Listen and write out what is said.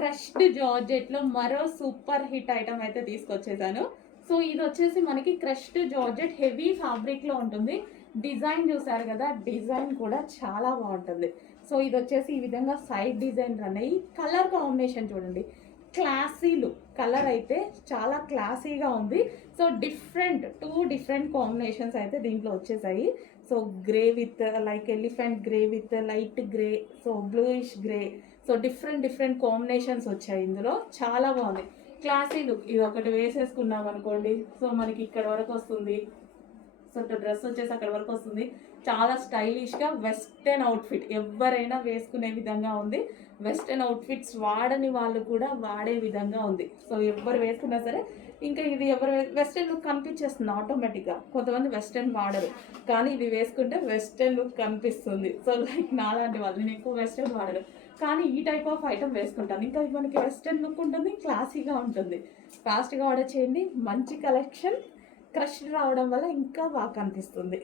Crushed జార్జెట్లో మరో super hit item అయితే తీసుకొచ్చేసాను. So ఇది వచ్చేసి మనకి క్రష్డ్ జార్జెట్ హెవీ ఫ్యాబ్రిక్లో ఉంటుంది. డిజైన్ చూసారు కదా, డిజైన్ కూడా చాలా బాగుంటుంది. సో ఇది వచ్చేసి ఈ విధంగా సైడ్ డిజైన్ రన్ అయ్యి కలర్ కాంబినేషన్ చూడండి, క్లాసీ లుక్. కలర్ అయితే చాలా క్లాసీగా ఉంది. సో టూ డిఫరెంట్ కాంబినేషన్స్ అయితే దీంట్లో వచ్చేసాయి. So grey with like elephant grey with light grey, so bluish grey, so different combinations వచ్చాయి ఇందులో. చాలా బాగుంది, క్లాసీ లుక్. ఇది ఒకటి వేసేసుకున్నాం అనుకోండి, సో మనకి ఇక్కడ వరకు వస్తుంది. సో డ్రెస్ వచ్చేసి అక్కడ వరకు వస్తుంది. చాలా స్టైలిష్గా వెస్టర్న్ అవుట్ఫిట్ ఎవరైనా వేసుకునే విధంగా ఉంది. వెస్టర్న్ అవుట్ఫిట్స్ వాడని వాళ్ళు కూడా వాడే విధంగా ఉంది. సో ఎవరు వేసుకున్నా సరే, ఇంకా ఇది ఎవరు వెస్టర్న్ లుక్ కనిపించేస్తుంది ఆటోమేటిక్గా. కొంతమంది వెస్టర్న్ వాడరు, కానీ ఇది వేసుకుంటే వెస్టర్న్ లుక్ కనిపిస్తుంది. సో లైక్ నాలాంటి వాళ్ళు, నేను ఎక్కువ వెస్టర్న్ వాడరు, కానీ ఈ టైప్ ఆఫ్ ఐటమ్ వేసుకుంటాను. ఇంకా మనకి వెస్టర్న్ లుక్ ఉంటుంది, క్లాసీగా ఉంటుంది. ఫాస్ట్గా ఆర్డర్ చేయండి. మంచి కలెక్షన్, క్రష్ రావడం వల్ల ఇంకా బాగా కనిపిస్తుంది.